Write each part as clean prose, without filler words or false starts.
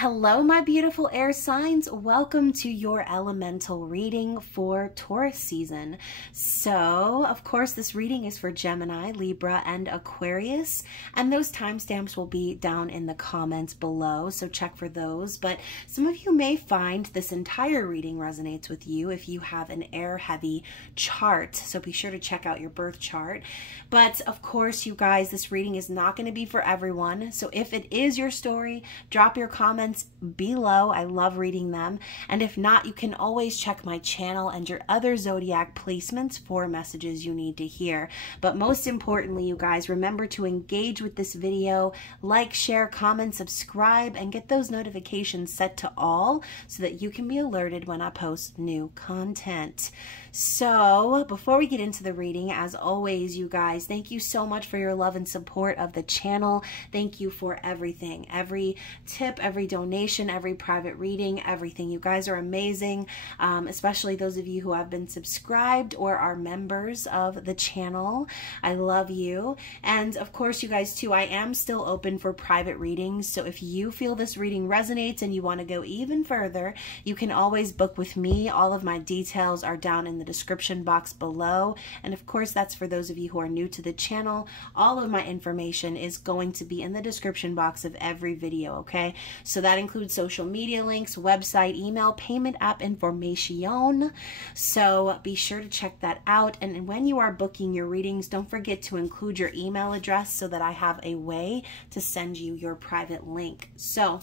Hello, my beautiful air signs. Welcome to your elemental reading for Taurus season. So, of course, this reading is for Gemini, Libra, and Aquarius, and those timestamps will be down in the comments below, so check for those. But some of you may find this entire reading resonates with you if you have an air-heavy chart, so be sure to check out your birth chart. But, of course, you guys, this reading is not going to be for everyone, so if it is your story, drop your comments below. I love reading them. And if not, you can always check my channel and your other zodiac placements for messages you need to hear. But most importantly, you guys, remember to engage with this video, like, share, comment, subscribe, and get those notifications set to all so that you can be alerted when I post new content. So before we get into the reading, as always, you guys, thank you so much for your love and support of the channel. Thank you for everything, every tip, every donation, every private reading, everything. You guys are amazing, especially those of you who have been subscribed or are members of the channel. I love you. And of course, you guys too, I am still open for private readings. So if you feel this reading resonates and you want to go even further, you can always book with me. All of my details are down in the description box below. And of course, that's for those of you who are new to the channel. All of my information is going to be in the description box of every video, okay? So that includes social media links, website, email, payment app information. So be sure to check that out. And when you are booking your readings, don't forget to include your email address so that I have a way to send you your private link. So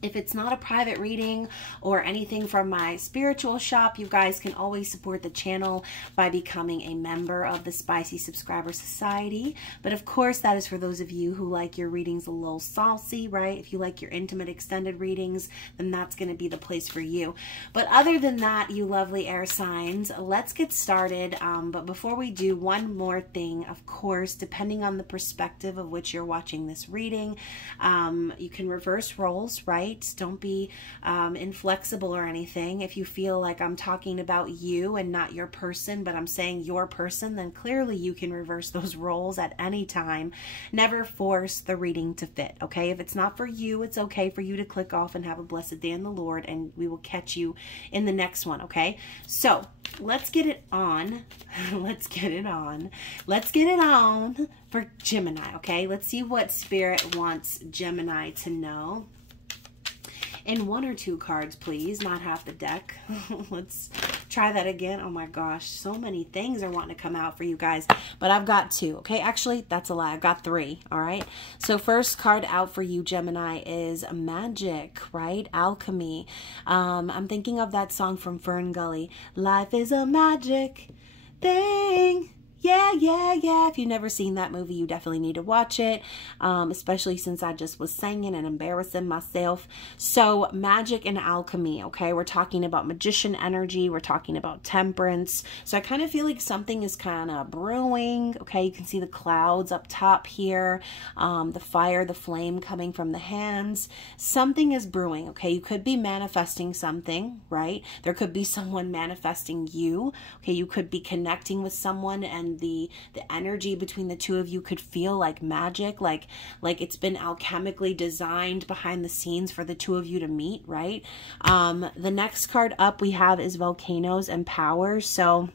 if it's not a private reading or anything from my spiritual shop, you guys can always support the channel by becoming a member of the Spicy Subscriber Society. But of course, that is for those of you who like your readings a little saucy, right? If you like your intimate extended readings, then that's going to be the place for you. But other than that, you lovely air signs, let's get started. But before we do, one more thing, of course, depending on the perspective of which you're watching this reading, you can reverse roles, right? Don't be inflexible or anything. If you feel like I'm talking about you and not your person, but I'm saying your person, then clearly you can reverse those roles at any time. Never force the reading to fit, okay? If it's not for you, it's okay for you to click off and have a blessed day in the Lord, and we will catch you in the next one, okay? So let's get it on. Let's get it on. Let's get it on for Gemini, okay? Let's see what Spirit wants Gemini to know. In one or two cards, please, not half the deck. Let's try that again. Oh my gosh, so many things are wanting to come out for you guys, but I've got two, okay? Actually, that's a lie. I've got three, all right? So first card out for you, Gemini, is Magic, right? Alchemy. I'm thinking of that song from Fern Gully. Life is a magic thing. Yeah, yeah, yeah. If you've never seen that movie, you definitely need to watch it, especially since I just was singing and embarrassing myself. So magic and alchemy, okay? We're talking about magician energy. We're talking about temperance. So I kind of feel like something is kind of brewing, okay? You can see the clouds up top here, the fire, the flame coming from the hands. Something is brewing, okay? You could be manifesting something, right? There could be someone manifesting you, okay? You could be connecting with someone and the energy between the two of you could feel like magic, like it's been alchemically designed behind the scenes for the two of you to meet, right? The next card up we have is volcanoes and power. So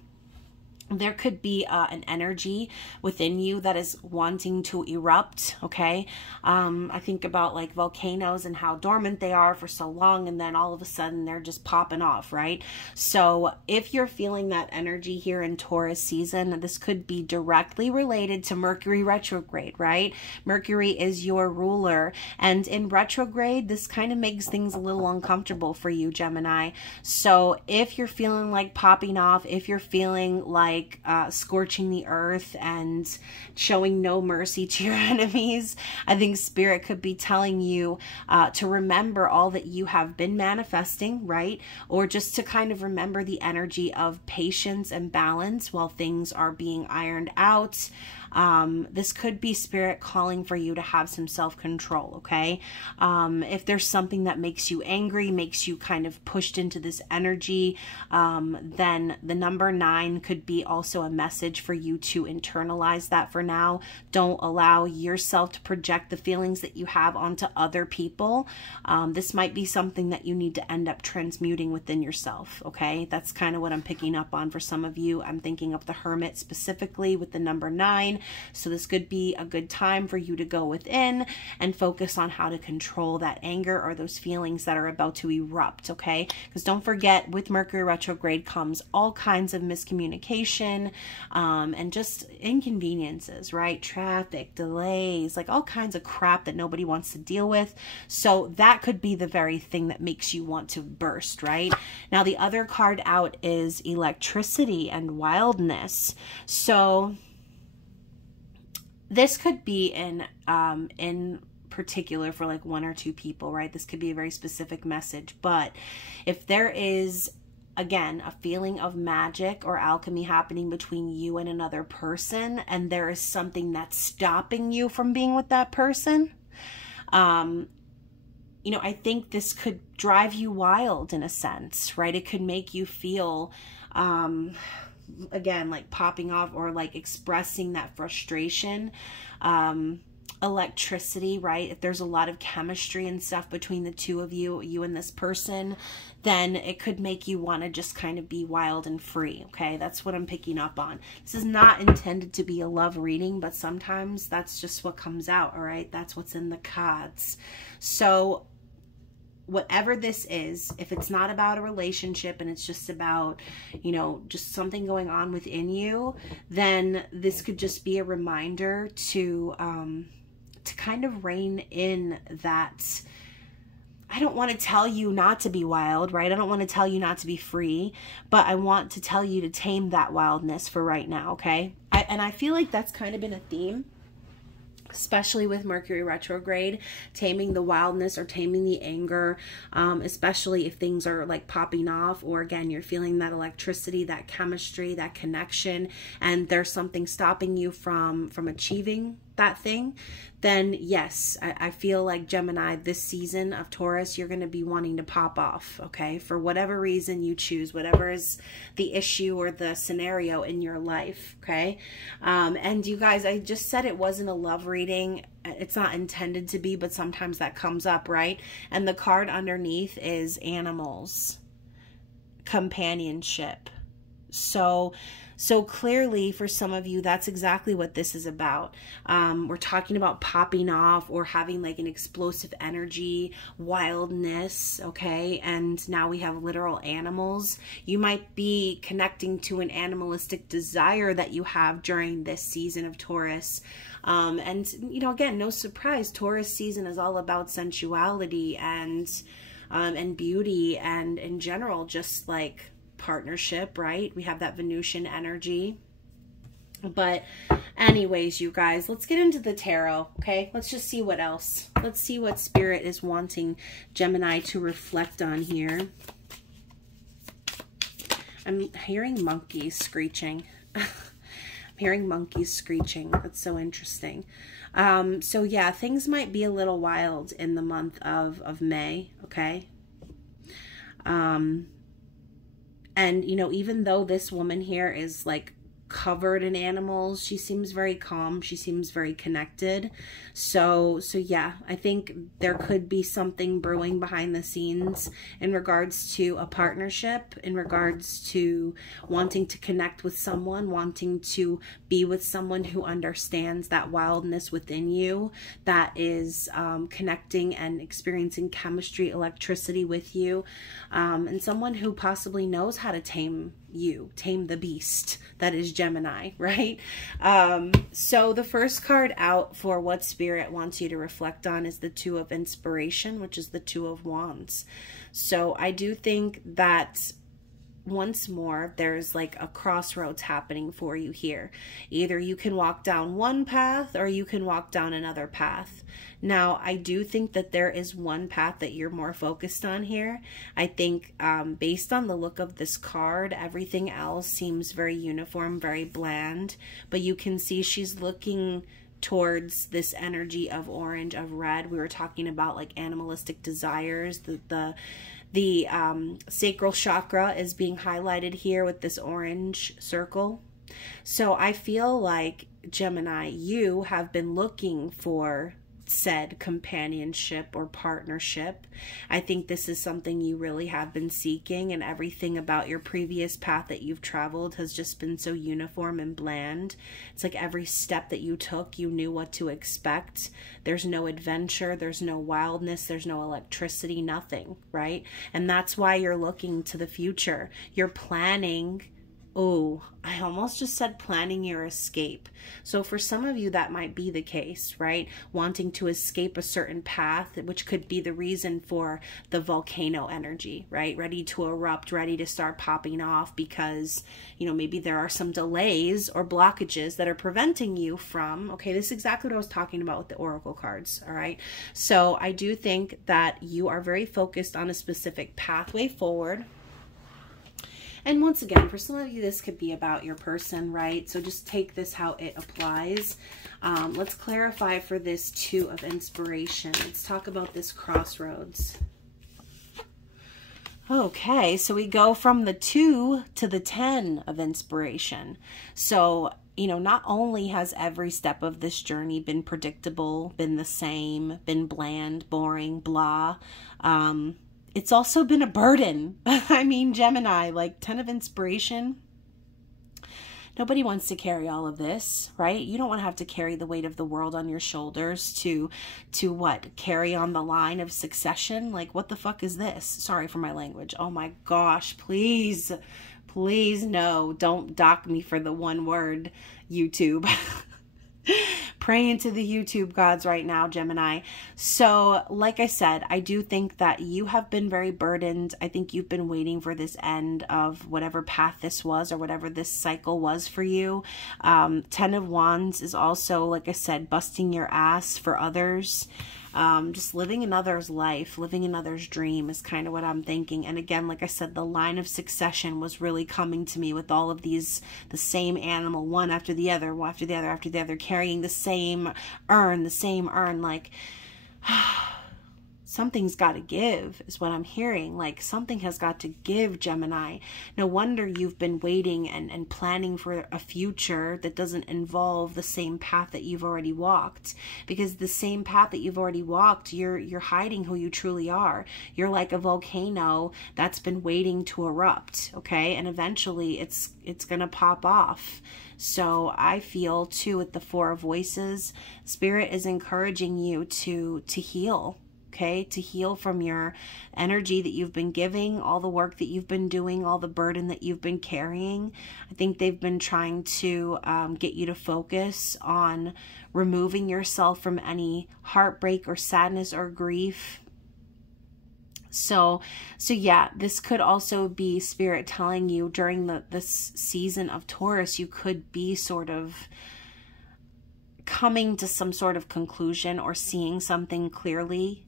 there could be an energy within you that is wanting to erupt, okay? I think about like volcanoes and how dormant they are for so long, and then all of a sudden they're just popping off, right? So if you're feeling that energy here in Taurus season, this could be directly related to Mercury retrograde, right? Mercury is your ruler, and in retrograde, this kind of makes things a little uncomfortable for you, Gemini. So if you're feeling like popping off, if you're feeling like scorching the earth and showing no mercy to your enemies, I think Spirit could be telling you to remember all that you have been manifesting, right? Or just to kind of remember the energy of patience and balance while things are being ironed out. This could be Spirit calling for you to have some self-control, okay? If there's something that makes you angry, makes you kind of pushed into this energy, then the number 9 could be also a message for you to internalize that for now. Don't allow yourself to project the feelings that you have onto other people. This might be something that you need to end up transmuting within yourself, okay? That's kind of what I'm picking up on for some of you. I'm thinking of the Hermit specifically with the number 9. So this could be a good time for you to go within and focus on how to control that anger or those feelings that are about to erupt, okay? Because don't forget, with Mercury retrograde comes all kinds of miscommunication and just inconveniences, right? Traffic, delays, like all kinds of crap that nobody wants to deal with. So that could be the very thing that makes you want to burst, right? Now, the other card out is electricity and wildness. So this could be in particular for like 1 or 2 people, right? This could be a very specific message. But if there is, again, a feeling of magic or alchemy happening between you and another person, and there is something that's stopping you from being with that person, you know, I think this could drive you wild in a sense, right? It could make you feel, again, like popping off or like expressing that frustration. Electricity, right? If there's a lot of chemistry and stuff between the two of you, you and this person, then it could make you want to just kind of be wild and free, okay? That's what I'm picking up on. This is not intended to be a love reading, but sometimes that's just what comes out, all right? That's what's in the cards. So whatever this is, if it's not about a relationship and it's just about, you know, just something going on within you, then this could just be a reminder to kind of rein in that. I don't want to tell you not to be wild, right? I don't want to tell you not to be free, but I want to tell you to tame that wildness for right now, okay? And I feel like that's kind of been a theme, especially with Mercury retrograde, taming the wildness or taming the anger, especially if things are like popping off, or again, you're feeling that electricity, that chemistry, that connection, and there's something stopping you from achieving that thing, then yes, I feel like Gemini, this season of Taurus, you're going to be wanting to pop off, okay? For whatever reason you choose, whatever is the issue or the scenario in your life, okay? And you guys, I just said it wasn't a love reading. It's not intended to be, but sometimes that comes up, right? And the card underneath is animals, companionship. So clearly for some of you, that's exactly what this is about. We're talking about popping off or having like an explosive energy, wildness, okay? And now we have literal animals. You might be connecting to an animalistic desire that you have during this season of Taurus. And, you know, again, no surprise, Taurus season is all about sensuality and beauty and in general, just like partnership, right? We have that Venusian energy. But anyways, you guys, let's get into the tarot, okay? Let's just see what else. Let's see what Spirit is wanting Gemini to reflect on here. I'm hearing monkeys screeching. I'm hearing monkeys screeching. That's so interesting. So yeah, things might be a little wild in the month of May, okay? And, you know, even though this woman here is like covered in animals, she seems very calm. She seems very connected. So yeah, I think there could be something brewing behind the scenes in regards to a partnership, in regards to wanting to connect with someone, wanting to be with someone who understands that wildness within you, that is connecting and experiencing chemistry, electricity with you, and someone who possibly knows how to tame you, tame the beast that is Gemini, right? So the first card out for what Spirit wants you to reflect on is the Two of Inspiration, which is the Two of Wands. So I do think that once more, there's like a crossroads happening for you here. Either you can walk down one path or you can walk down another path. Now, I do think that there is one path that you're more focused on here. I think based on the look of this card, everything else seems very uniform, very bland, but you can see she's looking towards this energy of orange, of red. We were talking about like animalistic desires. The sacral chakra is being highlighted here with this orange circle. So I feel like, Gemini, you have been looking for said companionship or partnership. I think this is something you really have been seeking, and everything about your previous path that you've traveled has just been so uniform and bland. It's like every step that you took, you knew what to expect. There's no adventure, there's no wildness, there's no electricity, nothing, right? And that's why you're looking to the future. You're planning. Oh, I almost just said planning your escape. So for some of you, that might be the case, right? Wanting to escape a certain path, which could be the reason for the volcano energy, right? Ready to erupt, ready to start popping off because, you know, maybe there are some delays or blockages that are preventing you from, okay, this is exactly what I was talking about with the oracle cards, all right? So I do think that you are very focused on a specific pathway forward. And once again, for some of you, this could be about your person, right? So just take this how it applies. Let's clarify for this Two of Inspiration. Let's talk about this crossroads. Okay, so we go from the 2 to the 10 of Inspiration. So, you know, not only has every step of this journey been predictable, been the same, been bland, boring, blah, it's also been a burden. I mean, Gemini, like 10 of Inspiration. Nobody wants to carry all of this, right? You don't want to have to carry the weight of the world on your shoulders to what? Carry on the line of succession? Like, what the fuck is this? Sorry for my language. Oh my gosh, please, please no. Don't dock me for the one word, YouTube. Praying to the YouTube gods right now, Gemini. So like I said, I do think that you have been very burdened. I think you've been waiting for this end of whatever path this was or whatever this cycle was for you. 10 of Wands is also, like I said, busting your ass for others. Just living another's life, living another's dream is kind of what I'm thinking. And again, like I said, the line of succession was really coming to me with all of these, the same animal, one after the other, one after the other, after the other, carrying the same urn, like, something's got to give is what I'm hearing. Like something has got to give, Gemini. No wonder you've been waiting and planning for a future that doesn't involve the same path that you've already walked. Because the same path that you've already walked, you're hiding who you truly are. You're like a volcano that's been waiting to erupt, okay? And eventually it's gonna pop off. So I feel too with the Four of Voices, Spirit is encouraging you to heal. Okay, to heal from your energy that you've been giving, all the work that you've been doing, all the burden that you've been carrying. I think they've been trying to get you to focus on removing yourself from any heartbreak or sadness or grief. So yeah, this could also be Spirit telling you during this season of Taurus, you could be sort of coming to some sort of conclusion or seeing something clearly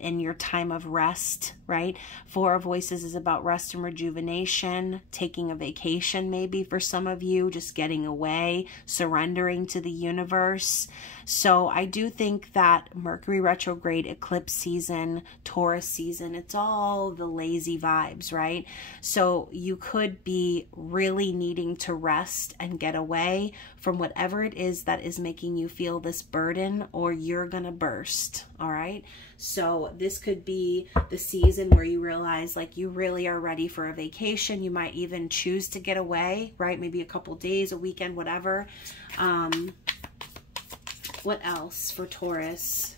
in your time of rest, right? Four of Voices is about rest and rejuvenation, taking a vacation maybe for some of you, just getting away, surrendering to the universe. So I do think that Mercury retrograde, eclipse season, Taurus season, it's all the lazy vibes, right? So you could be really needing to rest and get away from whatever it is that is making you feel this burden, or you're gonna burst, all right? So this could be the season where you realize like you really are ready for a vacation. You might even choose to get away, right? Maybe a couple days, a weekend, whatever. What else for Taurus?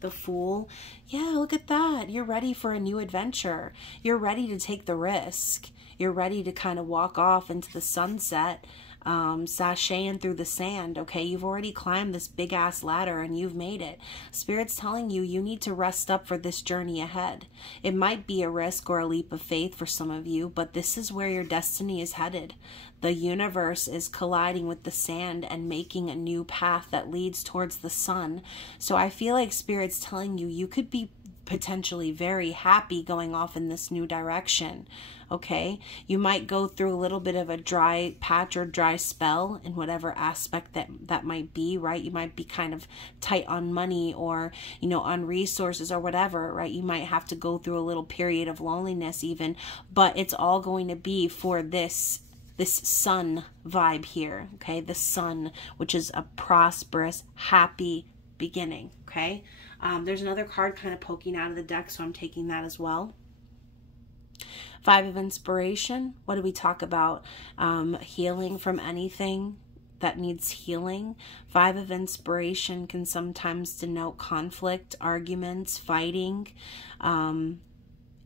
The Fool. Yeah, look at that. You're ready for a new adventure. You're ready to take the risk. You're ready to kind of walk off into the sunset. sashaying through the sand, okay? You've already climbed this big ass ladder and you've made it. Spirit's telling you, you need to rest up for this journey ahead. It might be a risk or a leap of faith for some of you, but this is where your destiny is headed. The universe is colliding with the sand and making a new path that leads towards the sun. So I feel like Spirit's telling you, you could be potentially very happy going off in this new direction. Okay, you might go through a little bit of a dry patch or dry spell in whatever aspect that might be, right? You might be kind of tight on money or, you know, on resources or whatever, right? You might have to go through a little period of loneliness even, but it's all going to be for this sun vibe here, okay? The sun, which is a prosperous, happy beginning, okay? There's another card kind of poking out of the deck, so I'm taking that as well. Five of Inspiration. What do we talk about? Healing from anything that needs healing. Five of Inspiration can sometimes denote conflict, arguments, fighting.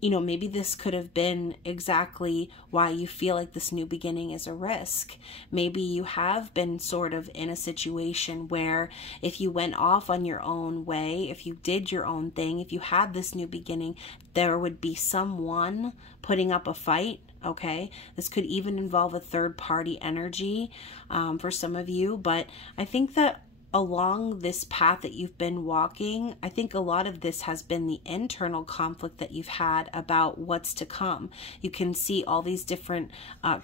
You know, maybe this could have been exactly why you feel like this new beginning is a risk. Maybe you have been sort of in a situation where if you went off on your own way, if you did your own thing, if you had this new beginning, there would be someone putting up a fight. Okay, this could even involve a third party energy for some of you, but I think that along this path that you've been walking, I think a lot of this has been the internal conflict that you've had about what's to come. You can see all these different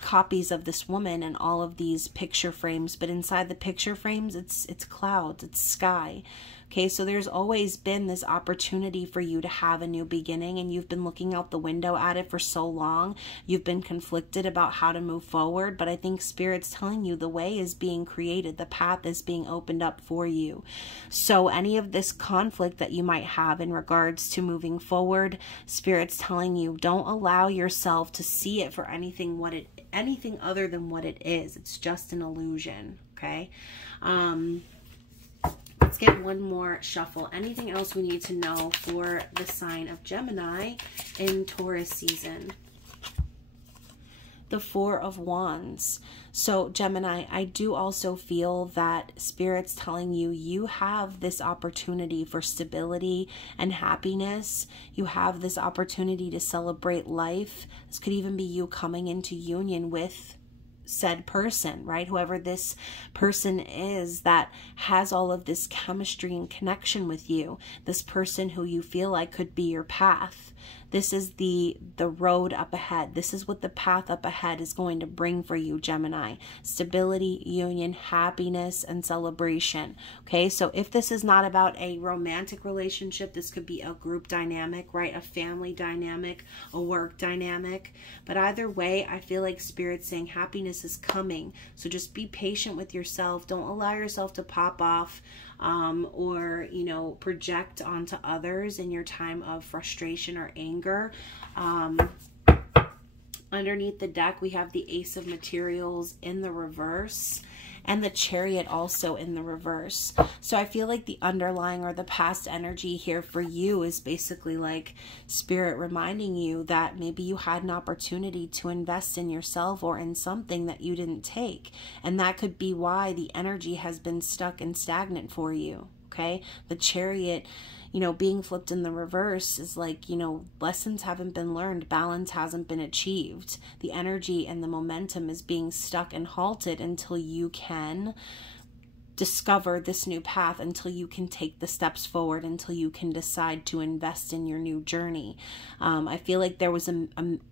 copies of this woman and all of these picture frames, but inside the picture frames, it's clouds, it's sky. Okay, so there's always been this opportunity for you to have a new beginning, and you've been looking out the window at it for so long. You've been conflicted about how to move forward, but I think Spirit's telling you the way is being created. The path is being opened up for you. So any of this conflict that you might have in regards to moving forward, Spirit's telling you, don't allow yourself to see it for anything other than what it is. It's just an illusion, okay? Let's get one more shuffle. Anything else we need to know for the sign of Gemini in Taurus season? The Four of Wands. So Gemini, I do also feel that Spirit's telling you, you have this opportunity for stability and happiness. You have this opportunity to celebrate life. This could even be you coming into union with said person, right? Whoever this person is that has all of this chemistry and connection with you, this person who you feel like could be your path. This is the road up ahead. This is what the path up ahead is going to bring for you, Gemini. Stability, union, happiness, and celebration. Okay, so if this is not about a romantic relationship, this could be a group dynamic, right? A family dynamic, a work dynamic. But either way, I feel like Spirit's saying happiness is coming. So just be patient with yourself. Don't allow yourself to pop off or, you know, project onto others in your time of frustration or anger. Underneath the deck, we have the Ace of Materials in the reverse and the Chariot also in the reverse. So I feel like the underlying or the past energy here for you is basically like Spirit reminding you that maybe you had an opportunity to invest in yourself or in something that you didn't take. And that could be why the energy has been stuck and stagnant for you. Okay, the Chariot, you know, being flipped in the reverse is like, you know, lessons haven't been learned, balance hasn't been achieved. The energy and the momentum is being stuck and halted until you can discover this new path, until you can take the steps forward, until you can decide to invest in your new journey. I feel like there was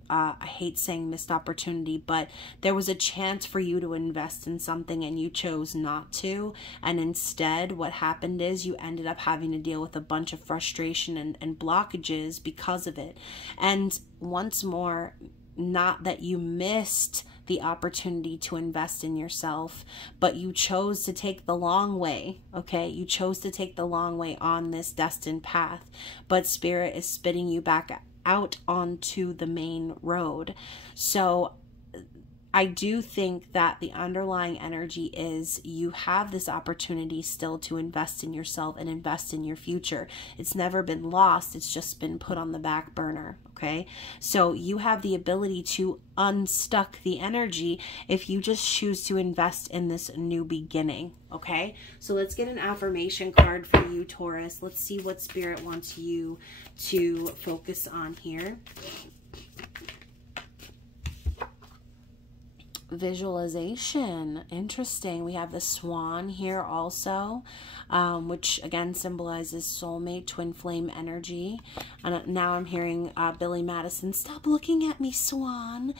I hate saying missed opportunity, but there was a chance for you to invest in something and you chose not to. And instead, what happened is you ended up having to deal with a bunch of frustration and blockages because of it. And once more, not that you missed the opportunity to invest in yourself, but you chose to take the long way, okay? You chose to take the long way on this destined path, but Spirit is spitting you back out onto the main road. So I do think that the underlying energy is you have this opportunity still to invest in yourself and invest in your future. It's never been lost. It's just been put on the back burner. Okay. So you have the ability to unstuck the energy if you just choose to invest in this new beginning. Okay. So let's get an affirmation card for you, Taurus. Let's see what Spirit wants you to focus on here. Visualization. Interesting. We have the swan here also, which again symbolizes soulmate, twin flame energy. And now I'm hearing Billy Madison, stop looking at me, swan.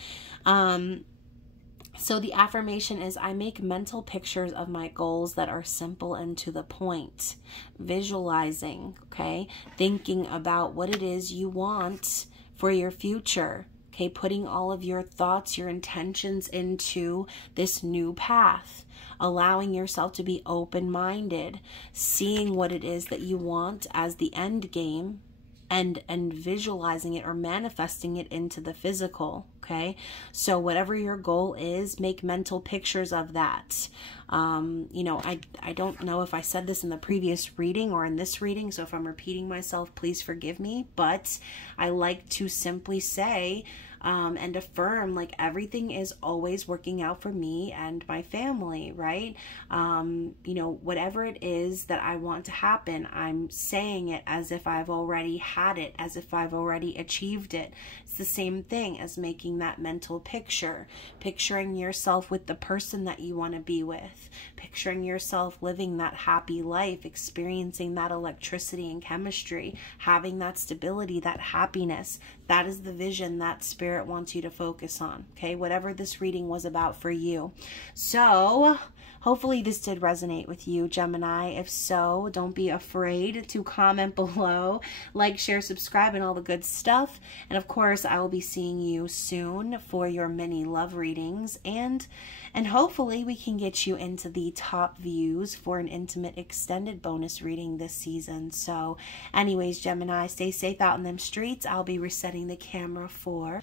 So the affirmation is, I make mental pictures of my goals that are simple and to the point. Visualizing, okay? Thinking about what it is you want for your future. Okay, putting all of your thoughts, your intentions into this new path, allowing yourself to be open-minded, seeing what it is that you want as the end game, and visualizing it or manifesting it into the physical. Okay, so whatever your goal is, make mental pictures of that. You know, I don't know if I said this in the previous reading or in this reading, so if I'm repeating myself, please forgive me, but I like to simply say and affirm, like, everything is always working out for me and my family, right? You know, whatever it is that I want to happen, I'm saying it as if I've already had it, as if I've already achieved it. It's the same thing as making that mental picture, picturing yourself with the person that you want to be with, picturing yourself living that happy life, experiencing that electricity and chemistry, having that stability, that happiness. That is the vision that Spirit wants you to focus on, okay? Whatever this reading was about for you. So hopefully this did resonate with you, Gemini. If so, don't be afraid to comment below, like, share, subscribe, and all the good stuff. And of course, I will be seeing you soon for your mini love readings, and hopefully we can get you into the top views for an intimate extended bonus reading this season. So anyways, Gemini, stay safe out in them streets. I'll be resetting the camera for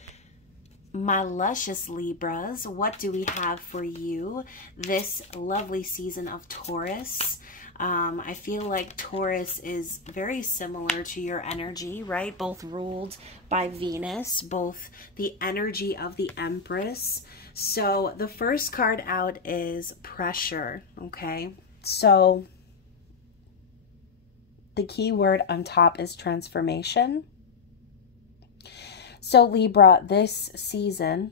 my luscious Libras. What do we have for you this lovely season of Taurus? I feel like Taurus is very similar to your energy, right? Both ruled by Venus, both the energy of the Empress. So the first card out is pressure, okay? So the key word on top is transformation. So Libra, this season,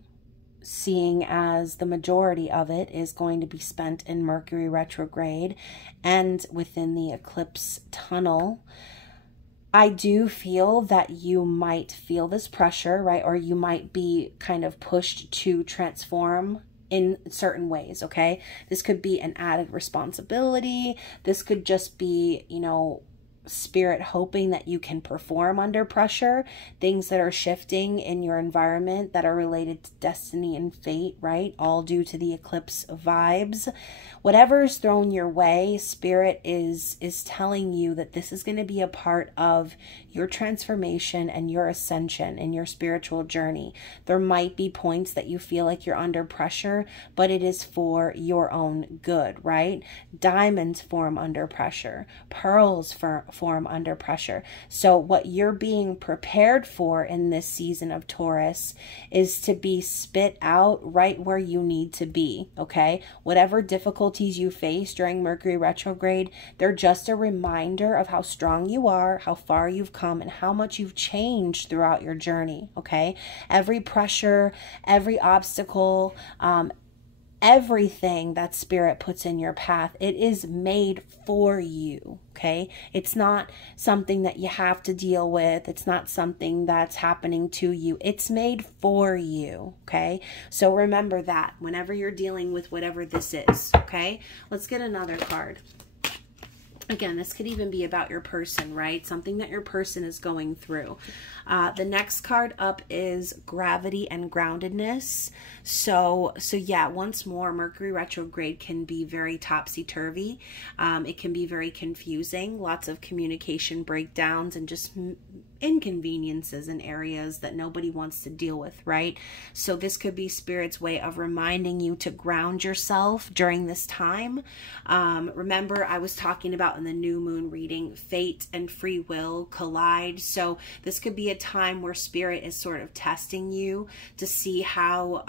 seeing as the majority of it is going to be spent in Mercury retrograde and within the eclipse tunnel, I do feel that you might feel this pressure, right? Or you might be kind of pushed to transform in certain ways, okay? This could be an added responsibility. This could just be, you know, Spirit hoping that you can perform under pressure, things that are shifting in your environment that are related to destiny and fate, right? All due to the eclipse vibes. Whatever is thrown your way, Spirit is telling you that this is going to be a part of your transformation and your ascension in your spiritual journey. There might be points that you feel like you're under pressure, but it is for your own good, right? Diamonds form under pressure. Pearls form under pressure. So what you're being prepared for in this season of Taurus is to be spit out right where you need to be, okay? Whatever difficulties you face during Mercury retrograde, they're just a reminder of how strong you are, how far you've come, and how much you've changed throughout your journey, okay? Every pressure, every obstacle, everything that Spirit puts in your path, it is made for you, okay? It's not something that you have to deal with. It's not something that's happening to you. It's made for you, okay? So remember that whenever you're dealing with whatever this is, okay? Let's get another card. Again, this could even be about your person, right? Something that your person is going through. The next card up is gravity and groundedness. So yeah, once more, Mercury retrograde can be very topsy-turvy. It can be very confusing, lots of communication breakdowns, and just inconveniences in areas that nobody wants to deal with, right? So this could be Spirit's way of reminding you to ground yourself during this time. Remember, I was talking about in the new moon reading, fate and free will collide. So this could be a time where Spirit is sort of testing you to see how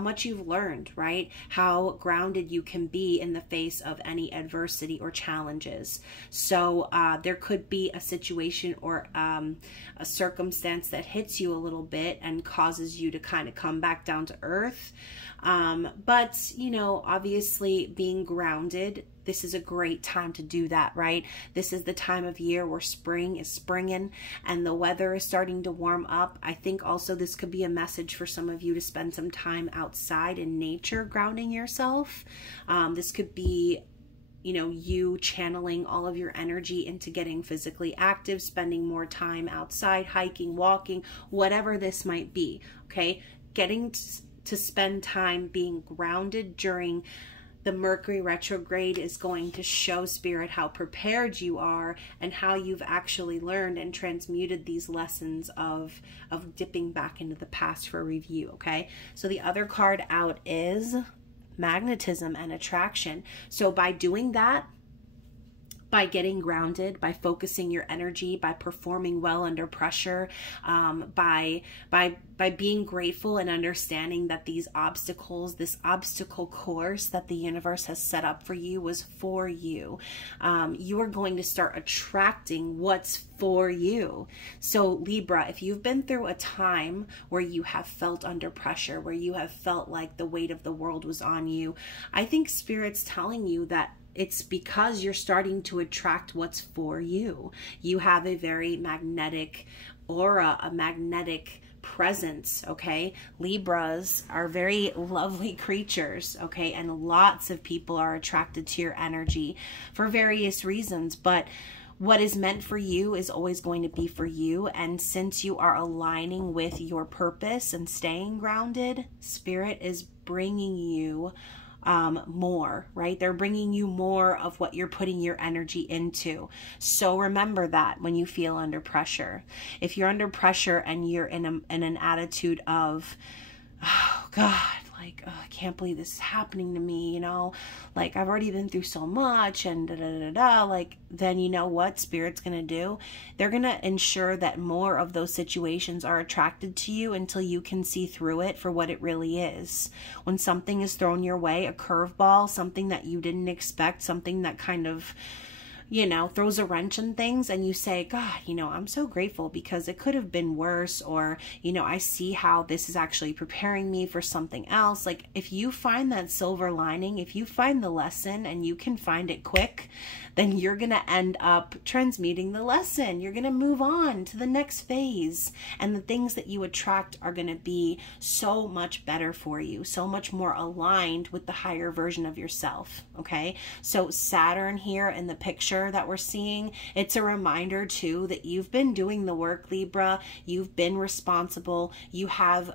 much you've learned, right? How grounded you can be in the face of any adversity or challenges. So there could be a situation or a circumstance that hits you a little bit and causes you to kind of come back down to earth. But, you know, obviously being grounded, this is a great time to do that, right? This is the time of year where spring is springing and the weather is starting to warm up. I think also this could be a message for some of you to spend some time outside in nature, grounding yourself. This could be, you know, you channeling all of your energy into getting physically active, spending more time outside, hiking, walking, whatever this might be, okay? Getting to spend time being grounded during the Mercury retrograde is going to show Spirit how prepared you are and how you've actually learned and transmuted these lessons of dipping back into the past for review, okay? So the other card out is magnetism and attraction. So by doing that, by getting grounded, by focusing your energy, by performing well under pressure, by being grateful and understanding that these obstacles, this obstacle course that the universe has set up for you was for you, you are going to start attracting what's for you. So Libra, if you've been through a time where you have felt under pressure, where you have felt like the weight of the world was on you, I think Spirit's telling you that it's because you're starting to attract what's for you. You have a very magnetic aura, a magnetic presence, okay? Libras are very lovely creatures, okay? And lots of people are attracted to your energy for various reasons, but what is meant for you is always going to be for you. And since you are aligning with your purpose and staying grounded, Spirit is bringing you more, right? They're bringing you more of what you're putting your energy into. So remember that when you feel under pressure. If you're under pressure and you're in an attitude of, oh God, like, oh, I can't believe this is happening to me, you know, like I've already been through so much and like, then you know what Spirit's going to do? They're going to ensure that more of those situations are attracted to you until you can see through it for what it really is. When something is thrown your way, a curveball, something that you didn't expect, something that kind of, you know, throws a wrench in things, and you say, God, you know, I'm so grateful because it could have been worse, or, you know, I see how this is actually preparing me for something else. Like, if you find that silver lining, if you find the lesson and you can find it quick, then you're going to end up transmuting the lesson. You're going to move on to the next phase, and the things that you attract are going to be so much better for you, so much more aligned with the higher version of yourself, okay? So Saturn here in the picture that we're seeing, it's a reminder too that you've been doing the work, Libra. You've been responsible. You have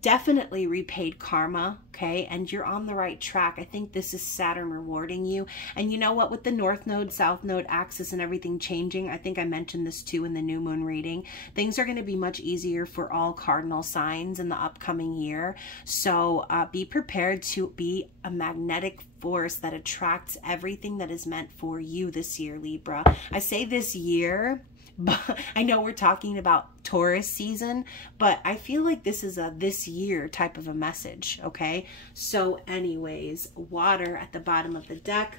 definitely repaid karma, okay? And you're on the right track. I think this is Saturn rewarding you. And you know what? With the North Node, South Node axis and everything changing, I think I mentioned this too in the new moon reading, things are going to be much easier for all cardinal signs in the upcoming year. So be prepared to be a magnetic force that attracts everything that is meant for you this year, Libra. I say this year, but I know we're talking about Taurus season, but I feel like this is a this year type of a message, okay? So anyways, water at the bottom of the deck.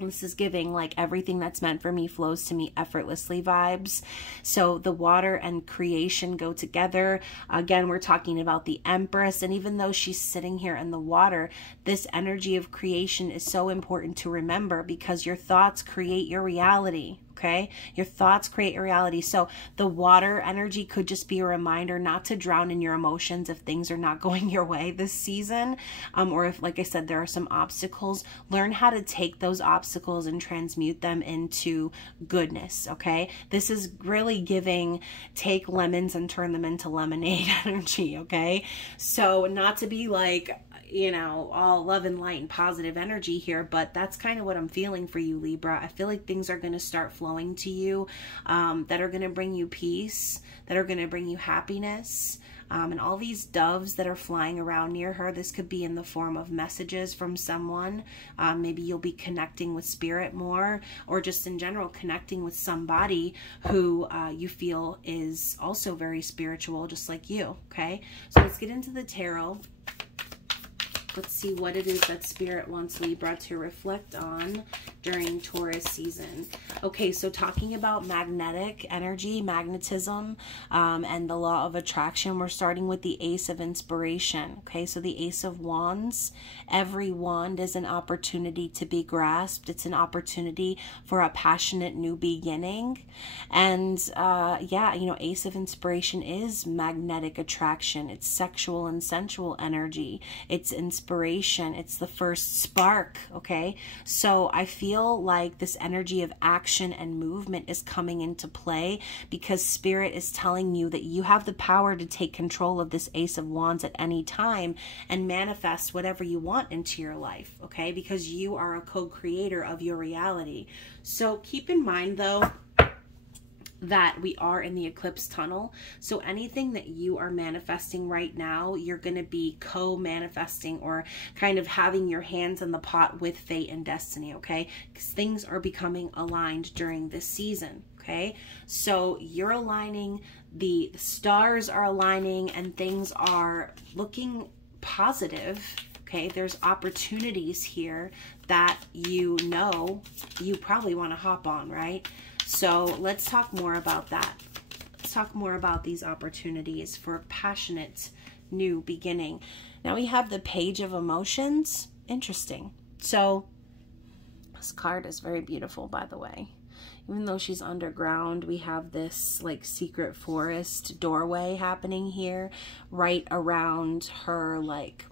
This is giving like everything that's meant for me flows to me effortlessly vibes. So the water and creation go together. Again, we're talking about the Empress, and even though she's sitting here in the water, this energy of creation is so important to remember because your thoughts create your reality. Okay, your thoughts create your reality. So the water energy could just be a reminder not to drown in your emotions if things are not going your way this season, or if, like I said, there are some obstacles. Learn how to take those obstacles and transmute them into goodness. Okay, this is really giving take lemons and turn them into lemonade energy. Okay, so not to be like, you know, all love and light and positive energy here, but that's kind of what I'm feeling for you, Libra. I feel like things are going to start flowing to you that are going to bring you peace, that are going to bring you happiness. And all these doves that are flying around near her, this could be in the form of messages from someone. Maybe you'll be connecting with spirit more, or just in general connecting with somebody who you feel is also very spiritual, just like you. Okay, so let's get into the tarot. Let's see what it is that Spirit wants Libra to reflect on during Taurus season. Okay, so talking about magnetic energy, magnetism, and the law of attraction, we're starting with the Ace of Inspiration. Okay, so the Ace of Wands. Every wand is an opportunity to be grasped. It's an opportunity for a passionate new beginning. And yeah, you know, Ace of Inspiration is magnetic attraction. It's sexual and sensual energy. It's inspiration. It's the first spark. Okay, so I feel like this energy of action and movement is coming into play because Spirit is telling you that you have the power to take control of this Ace of Wands at any time and manifest whatever you want into your life. Okay, because you are a co-creator of your reality. So keep in mind though that we are in the eclipse tunnel. So anything that you are manifesting right now, you're going to be co-manifesting or kind of having your hands in the pot with fate and destiny, okay? Because things are becoming aligned during this season, okay? So you're aligning, the stars are aligning, and things are looking positive, okay? There's opportunities here that you know you probably want to hop on, right? So let's talk more about that. Let's talk more about these opportunities for a passionate new beginning. Now we have the Page of Emotions. Interesting. So this card is very beautiful, by the way. Even though she's underground, we have this like secret forest doorway happening here right around her, like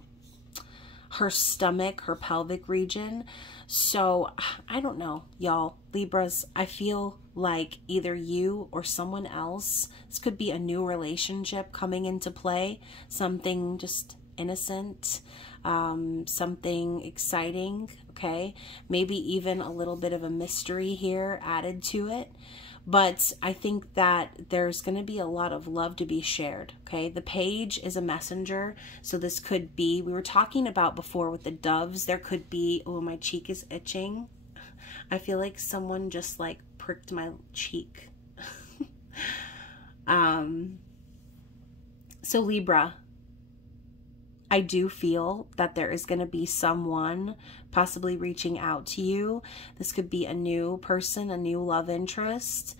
her stomach, her pelvic region. So I don't know, y'all, Libras, I feel like either you or someone else, this could be a new relationship coming into play, something just innocent, something exciting, okay? Maybe even a little bit of a mystery here added to it. But I think that there's going to be a lot of love to be shared, okay? The page is a messenger, so this could be, we were talking about before with the doves, there could be, oh, my cheek is itching. I feel like someone just like pricked my cheek. So Libra, I do feel that there is going to be someone possibly reaching out to you. This could be a new person, a new love interest.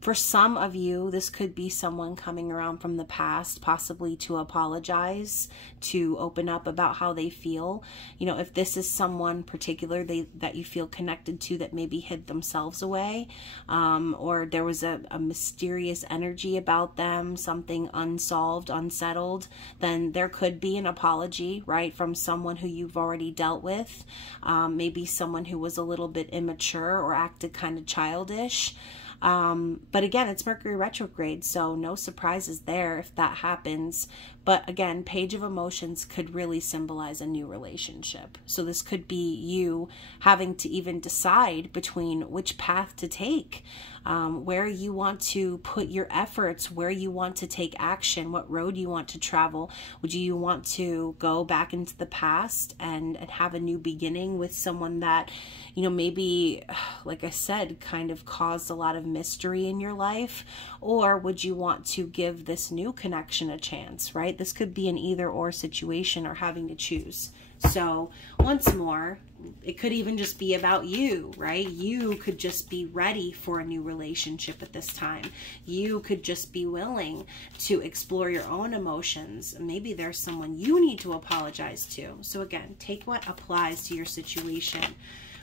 For some of you, this could be someone coming around from the past, possibly to apologize, to open up about how they feel. You know, if this is someone particular that you feel connected to that maybe hid themselves away, or there was a mysterious energy about them, something unsolved, unsettled, then there could be an apology, right, from someone who you've already dealt with. Maybe someone who was a little bit immature or acted kind of childish. But again, it's Mercury retrograde, so no surprises there if that happens. But again, Page of Emotions could really symbolize a new relationship. So this could be you having to even decide between which path to take, where you want to put your efforts, where you want to take action, what road you want to travel. Would you want to go back into the past and have a new beginning with someone that, you know, maybe, like I said, kind of caused a lot of mystery in your life? Or would you want to give this new connection a chance, right? This could be an either or situation or having to choose. So once more, it could even just be about you, right? You could just be ready for a new relationship at this time. You could just be willing to explore your own emotions. Maybe there's someone you need to apologize to. So again, take what applies to your situation.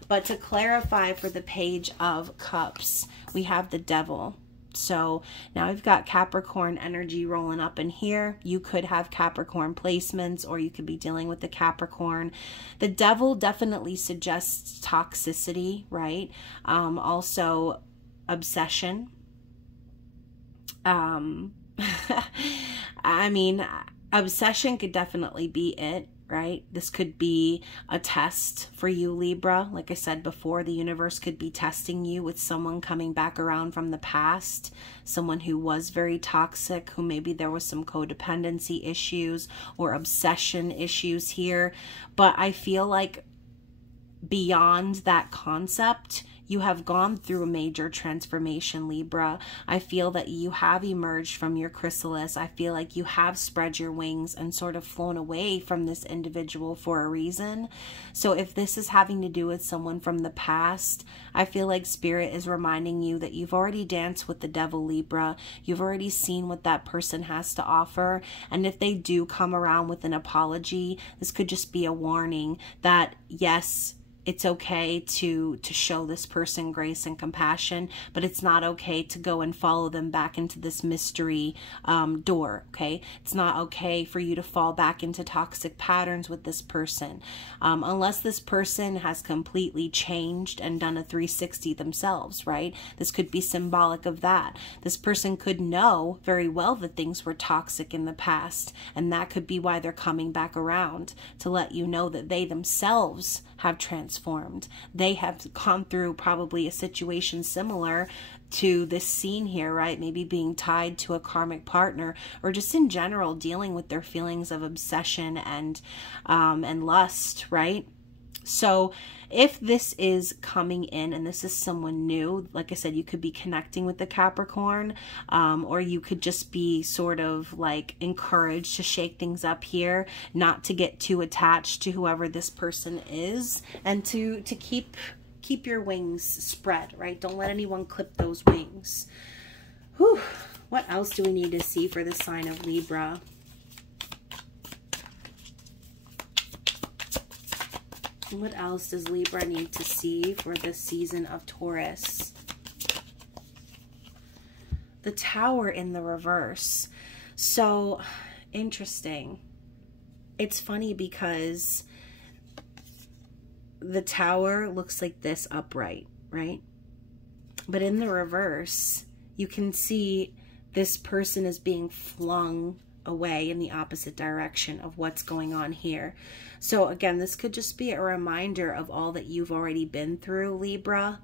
But to clarify for the Page of Cups, we have the Devil. So now we've got Capricorn energy rolling up in here. You could have Capricorn placements, or you could be dealing with the Capricorn. The Devil definitely suggests toxicity, right? Also obsession. I mean, Obsession could definitely be it, right? This could be a test for you, Libra. Like I said before, the universe could be testing you with someone coming back around from the past, someone who was very toxic, who maybe there was some codependency issues or obsession issues here. But I feel like beyond that concept, you have gone through a major transformation, Libra. I feel that you have emerged from your chrysalis. I feel like you have spread your wings and sort of flown away from this individual for a reason. So if this is having to do with someone from the past, I feel like Spirit is reminding you that you've already danced with the devil, Libra. You've already seen what that person has to offer. And if they do come around with an apology, this could just be a warning that, yes, it's okay to show this person grace and compassion, but it's not okay to go and follow them back into this mystery door, okay? It's not okay for you to fall back into toxic patterns with this person, unless this person has completely changed and done a 360 themselves, right? This could be symbolic of that. This person could know very well that things were toxic in the past, and that could be why they're coming back around, to let you know that they themselves have transformed. They have gone through probably a situation similar to this scene here, right? Maybe being tied to a karmic partner, or just in general dealing with their feelings of obsession and lust, right? So if this is coming in and this is someone new, like I said, you could be connecting with the Capricorn, or you could just be sort of like encouraged to shake things up here, not to get too attached to whoever this person is, and to keep your wings spread, right? Don't let anyone clip those wings. Whew. What else do we need to see for the sign of Libra? What else does Libra need to see for this season of Taurus? The Tower in the reverse. So, interesting. It's funny because the Tower looks like this upright, right? But in the reverse, you can see this person is being flung away in the opposite direction of what's going on here. So again, this could just be a reminder of all that you've already been through, Libra.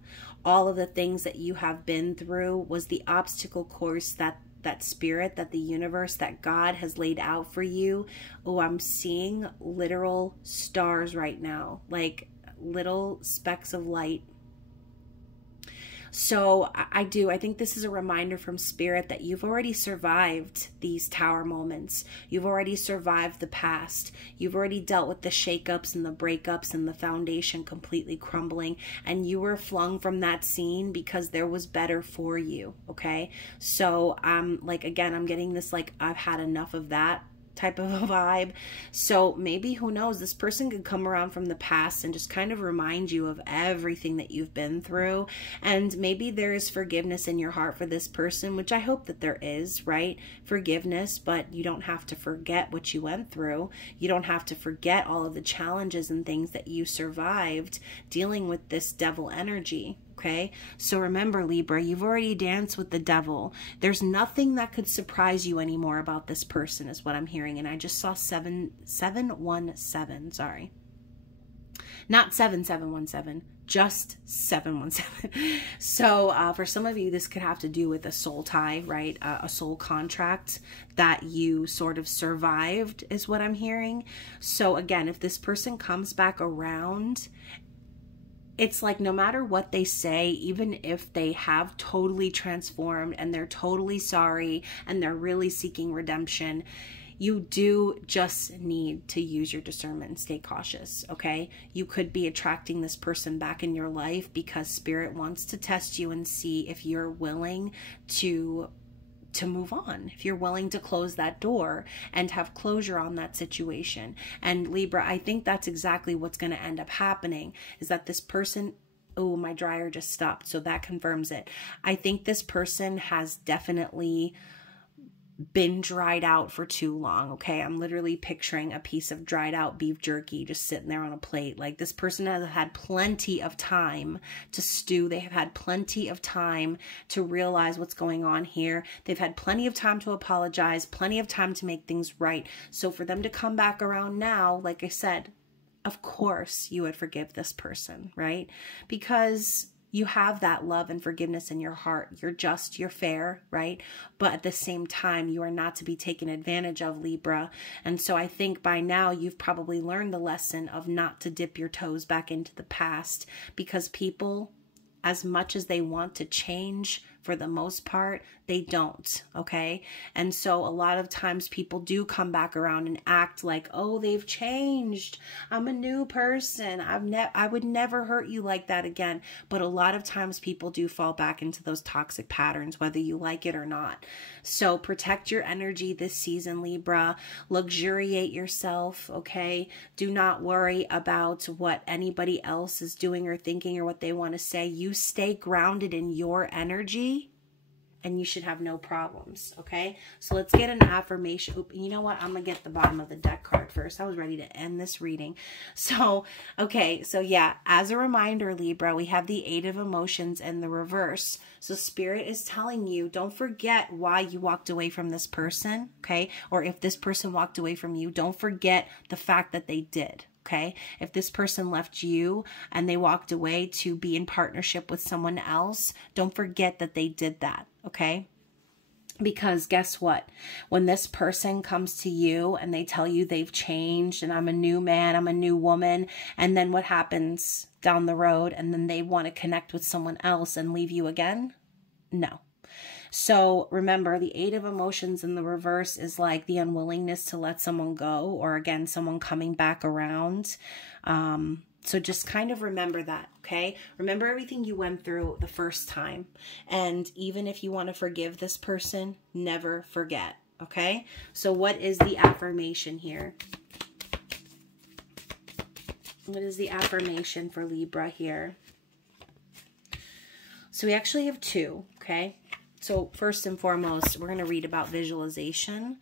All of the things that you have been through was the obstacle course that spirit, that the universe, that God has laid out for you. Oh, I'm seeing literal stars right now, like little specks of light. So I think this is a reminder from Spirit that you've already survived these Tower moments. You've already survived the past. You've already dealt with the shakeups and the breakups and the foundation completely crumbling. And you were flung from that scene because there was better for you, okay? So like, again, I'm getting this like, I've had enough of that type of a vibe. So maybe, who knows, this person could come around from the past and just kind of remind you of everything that you've been through. And maybe there is forgiveness in your heart for this person, which I hope that there is, right? Forgiveness, but you don't have to forget what you went through. You don't have to forget all of the challenges and things that you survived dealing with this devil energy. Okay, so remember, Libra, you've already danced with the devil. There's nothing that could surprise you anymore about this person, is what I'm hearing. And I just saw 717. Sorry, not 7717, just 717. So for some of you, this could have to do with a soul tie, right? A soul contract that you sort of survived, is what I'm hearing. So again, if this person comes back around, it's like, no matter what they say, even if they have totally transformed and they're totally sorry and they're really seeking redemption, you do just need to use your discernment and stay cautious, okay? You could be attracting this person back in your life because Spirit wants to test you and see if you're willing to move on, if you're willing to close that door and have closure on that situation. And Libra, I think that's exactly what's going to end up happening, is that this person, oh, my dryer just stopped, so that confirms it. I think this person has definitely been dried out for too long. Okay, I'm literally picturing a piece of dried out beef jerky just sitting there on a plate. Like, this person has had plenty of time to stew. They have had plenty of time to realize what's going on here. They've had plenty of time to apologize, plenty of time to make things right. So for them to come back around now, like I said, of course you would forgive this person, right? Because you have that love and forgiveness in your heart. You're just, you're fair, right? But at the same time, you are not to be taken advantage of, Libra. And so I think by now you've probably learned the lesson of not to dip your toes back into the past, because people, as much as they want to change, for the most part, they don't, okay? And so a lot of times people do come back around and act like, oh, they've changed. I'm a new person. I would never hurt you like that again. But a lot of times people do fall back into those toxic patterns, whether you like it or not. So protect your energy this season, Libra. Luxuriate yourself, okay? Do not worry about what anybody else is doing or thinking or what they want to say. You stay grounded in your energy, and you should have no problems, okay? So let's get an affirmation. Oop, you know what? I'm going to get the bottom of the deck card first. I was ready to end this reading. So, okay, so yeah, as a reminder, Libra, we have the Eight of Emotions in the reverse. So Spirit is telling you, don't forget why you walked away from this person, okay? Or if this person walked away from you, don't forget the fact that they did. Okay, if this person left you and they walked away to be in partnership with someone else, don't forget that they did that, okay? Because guess what? When this person comes to you and they tell you they've changed and I'm a new man, I'm a new woman, and then what happens down the road, and then they want to connect with someone else and leave you again? No. So remember, the Eight of Emotions in the reverse is like the unwillingness to let someone go, or again, someone coming back around. So just kind of remember that, okay? Remember everything you went through the first time. And even if you want to forgive this person, never forget, okay? So what is the affirmation here? What is the affirmation for Libra here? So we actually have two, okay? So first and foremost, we're going to read about visualization.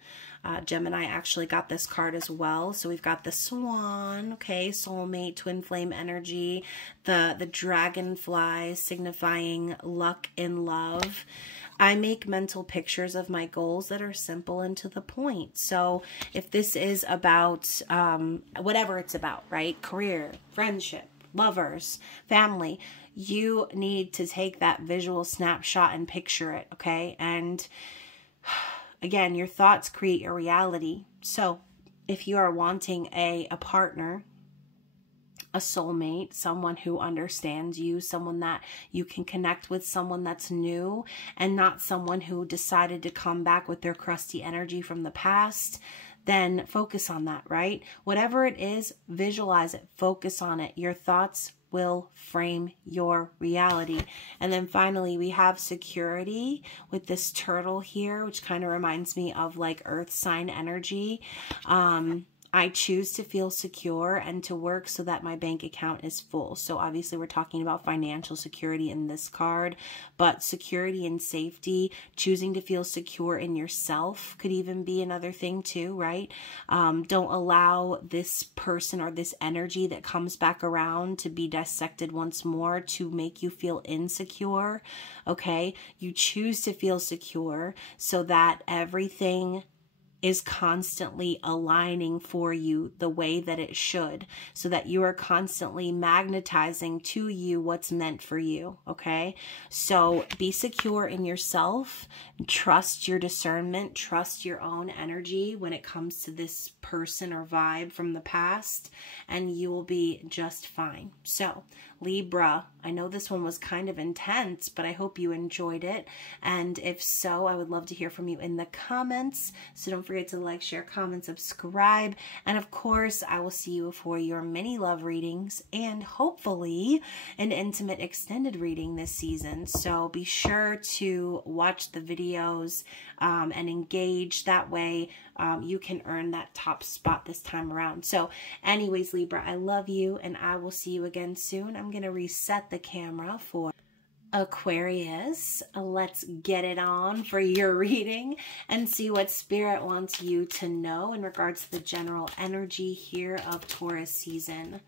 Gemini actually got this card as well. So we've got the swan, okay, soulmate, twin flame energy, the dragonfly signifying luck in love. I make mental pictures of my goals that are simple and to the point. So if this is about whatever it's about, right? Career, friendship, lovers, family, you need to take that visual snapshot and picture it, okay? And again, your thoughts create your reality. So if you are wanting a partner, a soulmate, someone who understands you, someone that you can connect with, someone that's new, and not someone who decided to come back with their crusty energy from the past, then focus on that, right? Whatever it is, visualize it, focus on it. Your thoughts will frame your reality. And then finally, we have security with this turtle here, which kind of reminds me of like earth sign energy. I choose to feel secure and to work so that my bank account is full. So obviously we're talking about financial security in this card, but security and safety, choosing to feel secure in yourself could even be another thing too, right? Don't allow this person or this energy that comes back around to be dissected once more to make you feel insecure, okay? You choose to feel secure so that everything is constantly aligning for you the way that it should, so that you are constantly magnetizing to you what's meant for you, okay? So be secure in yourself, trust your discernment, trust your own energy when it comes to this person or vibe from the past, and you will be just fine. So Libra, I know this one was kind of intense, but I hope you enjoyed it. And if so, I would love to hear from you in the comments. So don't forget to like, share, comment, subscribe. And of course, I will see you for your mini love readings and hopefully an intimate extended reading this season. So be sure to watch the videos and engage. That way you can earn that top spot this time around. So anyways, Libra, I love you and I will see you again soon. I'm going to reset the camera for Aquarius, let's get it on for your reading and see what Spirit wants you to know in regards to the general energy here of Taurus season.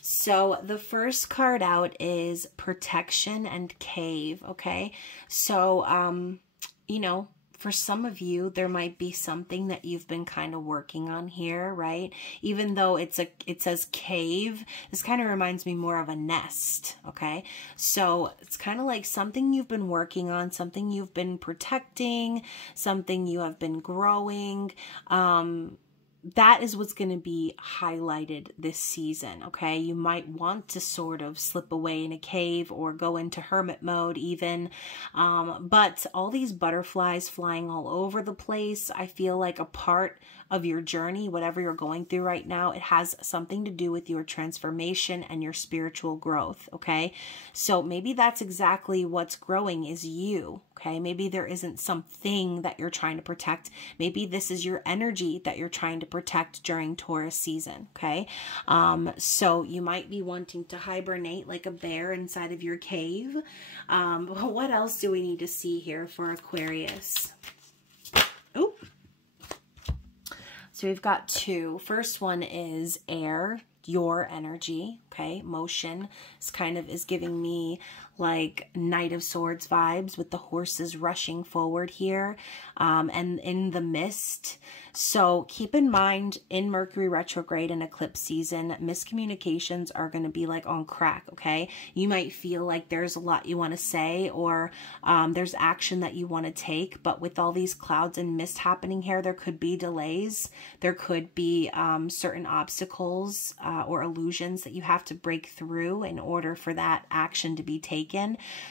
So the first card out is Protection and Cave, okay? So, you know, for some of you, there might be something that you've been kind of working on here, right? Even though it says cave, this kind of reminds me more of a nest, okay? So it's kind of like something you've been working on, something you've been protecting, something you have been growing. That is what's going to be highlighted this season, okay? You might want to sort of slip away in a cave or go into hermit mode even. But all these butterflies flying all over the place, I feel like a part of your journey, whatever you're going through right now, it has something to do with your transformation and your spiritual growth, okay? So maybe that's exactly what's growing is you, okay? Maybe there isn't something that you're trying to protect. Maybe this is your energy that you're trying to protect during Taurus season, okay? So you might be wanting to hibernate like a bear inside of your cave. What else do we need to see here for Aquarius? Oh, so we've got two. First one is air, your energy, okay? Motion is giving me like Knight of Swords vibes with the horses rushing forward here, and in the mist. So keep in mind, in Mercury retrograde and eclipse season, miscommunications are going to be like on crack, okay? You might feel like there's a lot you want to say, or there's action that you want to take, but with all these clouds and mist happening here, there could be delays. There could be certain obstacles or illusions that you have to break through in order for that action to be taken.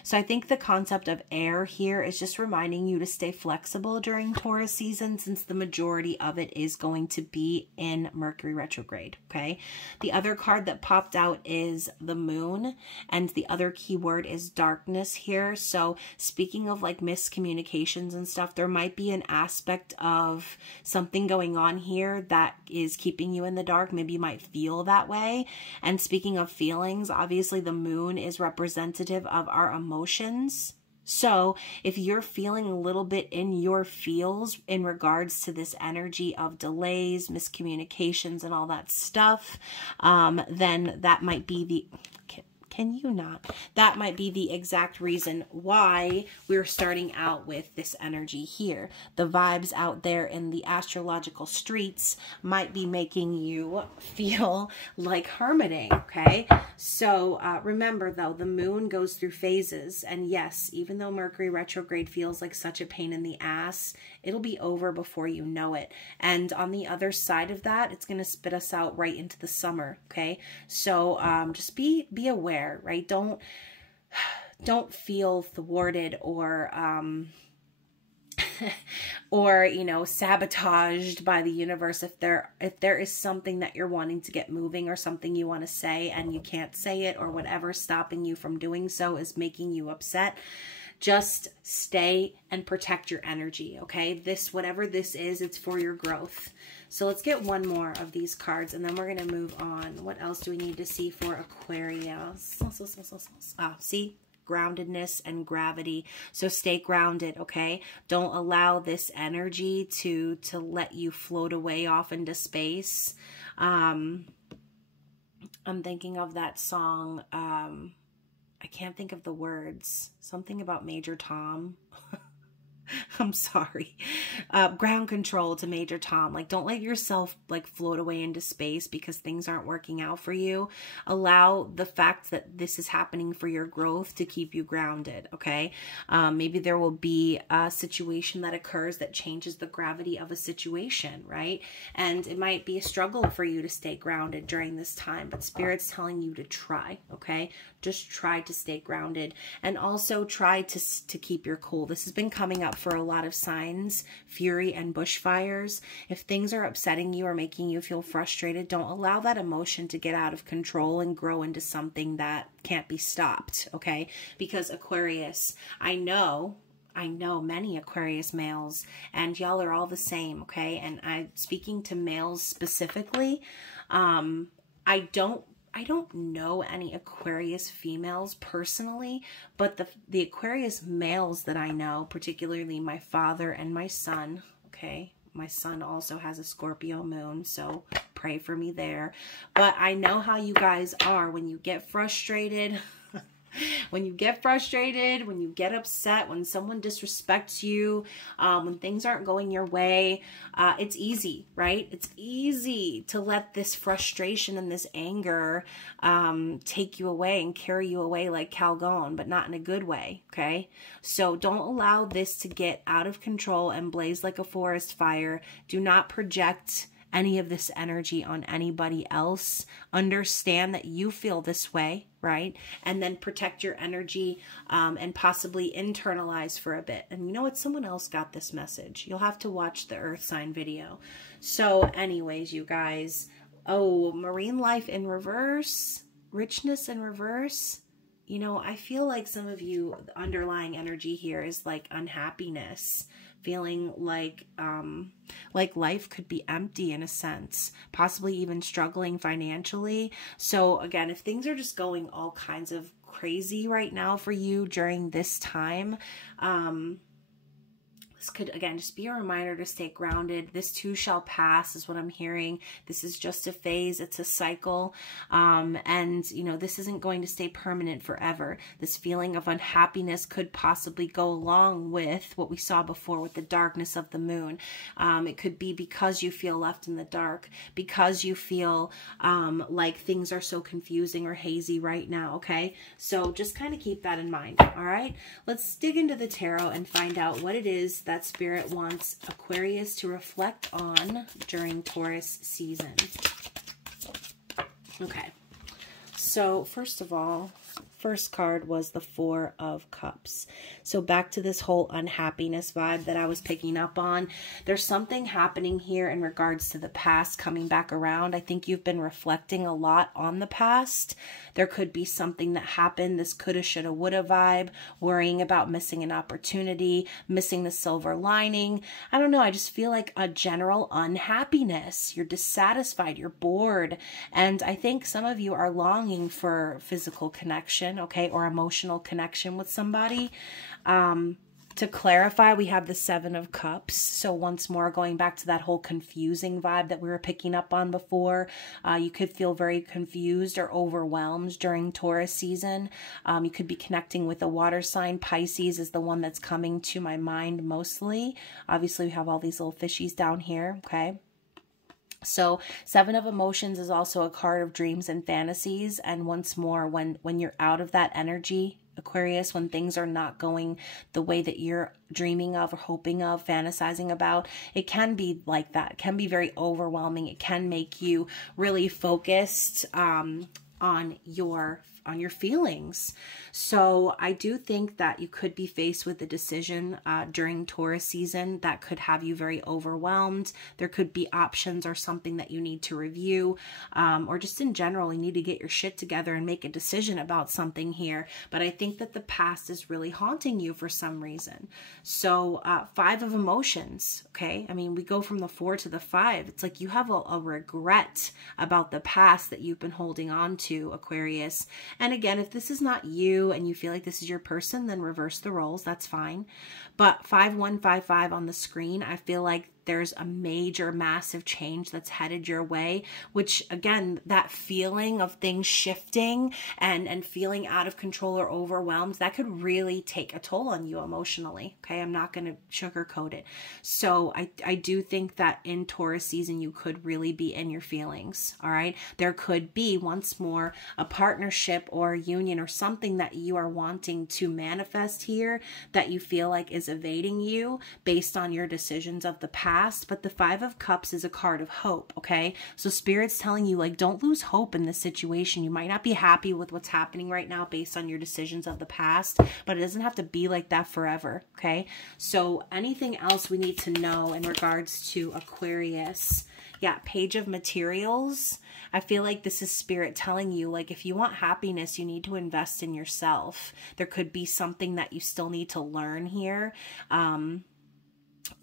So I think the concept of air here is just reminding you to stay flexible during Taurus season, since the majority of it is going to be in Mercury retrograde, okay? The other card that popped out is the moon, and the other keyword is darkness here. So speaking of like miscommunications and stuff, there might be an aspect of something going on here that is keeping you in the dark. Maybe you might feel that way. And speaking of feelings, obviously the moon is representative of our emotions. So if you're feeling a little bit in your feels in regards to this energy of delays, miscommunications, and all that stuff, then that might be the... Can you not? That might be the exact reason why we're starting out with this energy here. The vibes out there in the astrological streets might be making you feel like hermiting, okay? So remember though, the moon goes through phases, and yes, even though Mercury retrograde feels like such a pain in the ass, it'll be over before you know it. And on the other side of that, it's going to spit us out right into the summer, okay? So just be aware. Right? Don't feel thwarted or or, you know, sabotaged by the universe if there is something that you're wanting to get moving, or something you want to say and you can't say it, or whatever's stopping you from doing so is making you upset. Just stay and protect your energy, okay? Whatever this is, it's for your growth. So let's get one more of these cards, and then we're going to move on. What else do we need to see for Aquarius? See? Groundedness and gravity. So stay grounded, okay? Don't allow this energy to let you float away off into space. I'm thinking of that song, I can't think of the words. Something about Major Tom. I'm sorry. Ground control to Major Tom. Like, don't let yourself like float away into space because things aren't working out for you. Allow the fact that this is happening for your growth to keep you grounded, okay? Maybe there will be a situation that occurs that changes the gravity of a situation, right? And it might be a struggle for you to stay grounded during this time, but Spirit's telling you to try, okay? Just try to stay grounded, and also try to keep your cool. This has been coming up for a lot of signs, fury and bushfires. If things are upsetting you or making you feel frustrated, don't allow that emotion to get out of control and grow into something that can't be stopped, okay? Because Aquarius, I know many Aquarius males, and y'all are all the same, okay? And speaking to males specifically, I I don't know any Aquarius females personally, but the Aquarius males that I know, particularly my father and my son, okay, my son also has a Scorpio moon, so pray for me there. But I know how you guys are when you get frustrated. When you get frustrated, when you get upset, when someone disrespects you, when things aren't going your way, it's easy, right? It's easy to let this frustration and this anger take you away and carry you away like Calgon, but not in a good way, okay? So don't allow this to get out of control and blaze like a forest fire. Do not project any of this energy on anybody else. Understand that you feel this way, right? And then protect your energy and possibly internalize for a bit. And you know what? Someone else got this message. You'll have to watch the Earth sign video. So anyways, you guys, oh, marine life in reverse, richness in reverse. You know, I feel like some of you, the underlying energy here is like unhappiness, feeling like life could be empty in a sense, possibly even struggling financially. So again, if things are just going all kinds of crazy right now for you during this time, this could, again, just be a reminder to stay grounded. This too shall pass is what I'm hearing. This is just a phase. It's a cycle. And, you know, this isn't going to stay permanent forever. This feeling of unhappiness could possibly go along with what we saw before with the darkness of the moon. It could be because you feel left in the dark, because you feel like things are so confusing or hazy right now, okay? So just kind of keep that in mind, all right? Let's dig into the tarot and find out what it is that Spirit wants Aquarius to reflect on during Taurus season. Okay, so first of all, first card was the Four of Cups. So back to this whole unhappiness vibe that I was picking up on. There's something happening here in regards to the past coming back around. I think you've been reflecting a lot on the past. There could be something that happened, this coulda, shoulda, woulda vibe, worrying about missing an opportunity, missing the silver lining. I don't know, I just feel like a general unhappiness. You're dissatisfied, you're bored, and I think some of you are longing for physical connection, okay, or emotional connection with somebody. To clarify, we have the Seven of Cups. So once more, going back to that whole confusing vibe that we were picking up on before, you could feel very confused or overwhelmed during Taurus season. You could be connecting with a water sign. Pisces is the one that's coming to my mind mostly. Obviously, we have all these little fishies down here, okay? So Seven of Emotions is also a card of dreams and fantasies. And once more, when you're out of that energy, Aquarius, when things are not going the way that you're dreaming of or hoping of, fantasizing about, it can be like that. It can be very overwhelming. It can make you really focused on your feelings. So I do think that you could be faced with a decision during Taurus season that could have you very overwhelmed. There could be options or something that you need to review, or just in general, you need to get your shit together and make a decision about something here. But I think that the past is really haunting you for some reason. So Five of Emotions, okay? I mean, we go from the 4 to the 5. It's like you have a regret about the past that you've been holding on to, Aquarius. And again, if this is not you and you feel like this is your person, then reverse the roles. That's fine. But 5155 on the screen, I feel like there's a major, massive change that's headed your way, which again, that feeling of things shifting and feeling out of control or overwhelmed, that could really take a toll on you emotionally. Okay. I'm not going to sugarcoat it. So I do think that in Taurus season, you could really be in your feelings. All right. There could be once more a partnership or a union or something that you are wanting to manifest here that you feel like is evading you based on your decisions of the past. But the Five of Cups is a card of hope, okay? So Spirit's telling you, like, don't lose hope in this situation. You might not be happy with what's happening right now based on your decisions of the past, but it doesn't have to be like that forever, okay? So anything else we need to know in regards to Aquarius? Yeah, Page of Materials. I feel like this is Spirit telling you, like, if you want happiness, you need to invest in yourself. There could be something that you still need to learn here.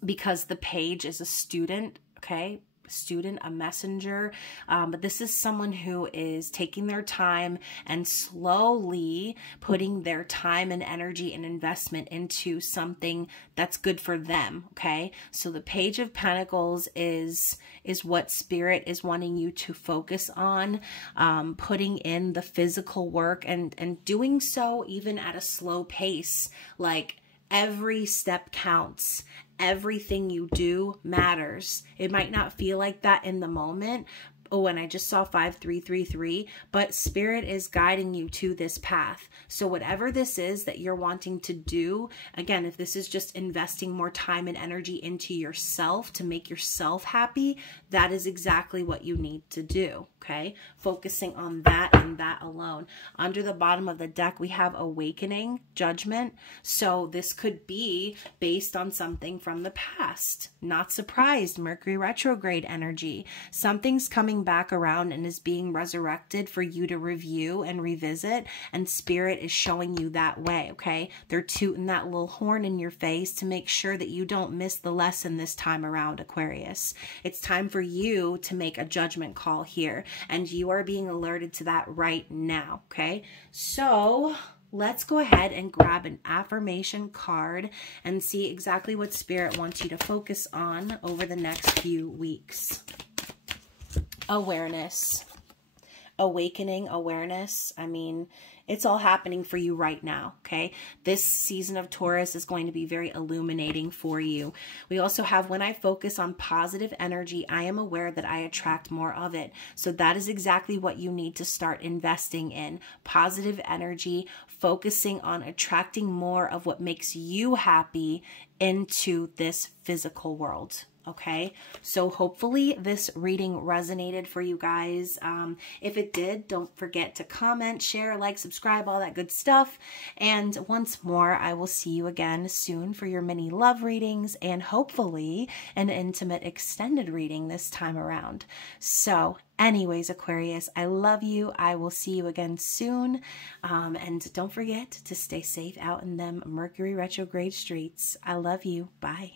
Because the Page is a student, okay? student, a messenger, but this is someone who is taking their time and slowly putting their time and energy and investment into something that's good for them. Okay, so the Page of Pentacles is what Spirit is wanting you to focus on, putting in the physical work and doing so even at a slow pace. Like, every step counts. Everything you do matters. It might not feel like that in the moment. Oh, and I just saw 5333, but Spirit is guiding you to this path. So whatever this is that you're wanting to do, again, if this is just investing more time and energy into yourself to make yourself happy, that is exactly what you need to do. Okay, focusing on that and that alone. Under the bottom of the deck, we have Awakening, Judgment. So this could be based on something from the past. Not surprised, Mercury retrograde energy. Something's coming back around and is being resurrected for you to review and revisit, and Spirit is showing you that way. Okay, they're tooting that little horn in your face to make sure that you don't miss the lesson this time around, Aquarius. It's time for you to make a judgment call here, and you are being alerted to that right now. Okay, so let's go ahead and grab an affirmation card and see exactly what Spirit wants you to focus on over the next few weeks. Awareness. Awakening, awareness. I mean, it's all happening for you right now, okay? This season of Taurus is going to be very illuminating for you. We also have, when I focus on positive energy, I am aware that I attract more of it. So that is exactly what you need to start investing in. Positive energy, focusing on attracting more of what makes you happy into this physical world. Okay, so hopefully this reading resonated for you guys. If it did, don't forget to comment, share, like, subscribe, all that good stuff. And once more, I will see you again soon for your mini love readings and hopefully an intimate extended reading this time around. So anyways, Aquarius, I love you. I will see you again soon. And don't forget to stay safe out in them Mercury retrograde streets. I love you. Bye.